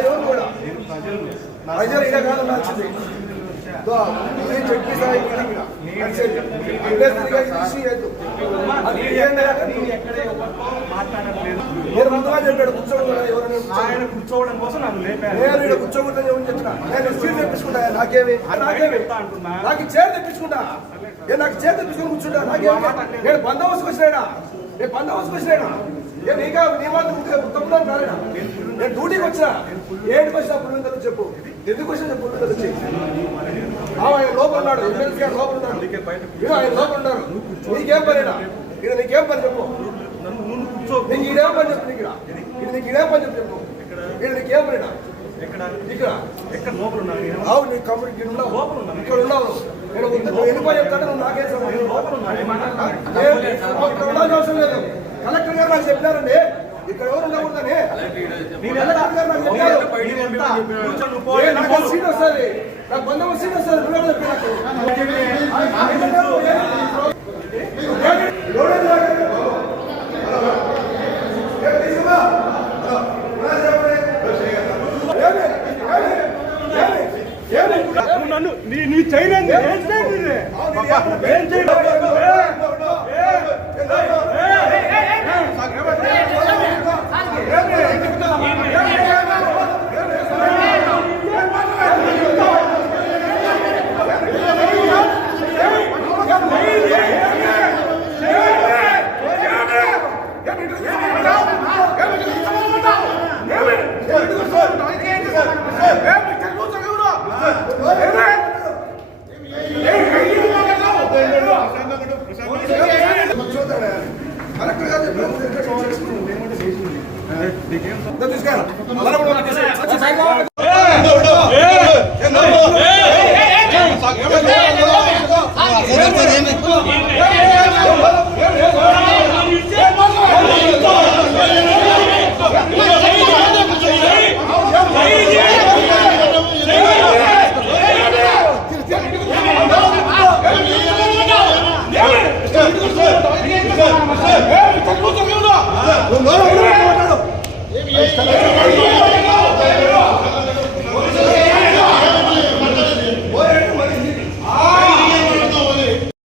ఎవరు కూడా. ప్రజలు ఇలా కాదు నచ్చింది చెప్పి ముందుగా చెప్పాడు కూర్చోడు కదా ఎవరైనా. ఆయన కూర్చోవడం. కోసం నన్ను లేపారు. నేను ఇక్కడ కూర్చోకూడదని ఎవరు చెప్పినా? నేను సీట్ తెప్పించుకుంటా నాకేమి? నాకేమి. నాకు చేరు తెప్పించుకుంటా. నేను నాకు చేరు తెప్పించుకుని కూర్చుంటా? నాకేమి? నేను బందోబస్తుకు వచ్చినాయినా నేను బందోబస్తుకు వచ్చినాయినా నేను ఇంకా నీ మాత్రం తప్పుదాన్ని కాలేనా నేను డ్యూటీకి వచ్చినా ఏంటికి వచ్చినా పుల్లిందలు చెప్పు. ఎందుకు వచ్చినా చెప్పు ఆ, ఆయన లోపల ఉన్నాడు. ఎమ్మెల్సీ గారు లోపల ఉన్నాడు. ఆయన లోపల ఉన్నారు. నీకేం పనినా ఇది నీకేం పని చెప్పు. నీకు ఇదేం పని చెప్పు నీకు ఇది నీకు ఇదేం పని చెప్పు చెప్పు. ఇది నీకేం పనినా ఇక్కడ. ఎక్కడ? లోపల ఉన్నాను నేను అవును నీ కంపెనీ ఇక్కడ ఉన్నావు. లోపల. ఇక్కడ ఉన్నావు. నేను వెళ్ళిపోయి చెప్తాను నువ్వు నాకేం లోపల ఉన్నాను ఏం మాట్లాడతాను? ఏ, ఇక్కడ ఉండాల్సిన అవసరం లేదు కలెక్టర్ గారు నాకు చెప్పారండి ఇక్కడ ఎవరు ఉండకూడదని. నాకు. సీట్ వస్తుంది. నాకు బంధం సీట్ వస్తుంది. చెప్పి నన్ను నీ నీ చైన్ ఏం చేయండి? ఏం చేయండి? తీసుకెళ్ళ ఏ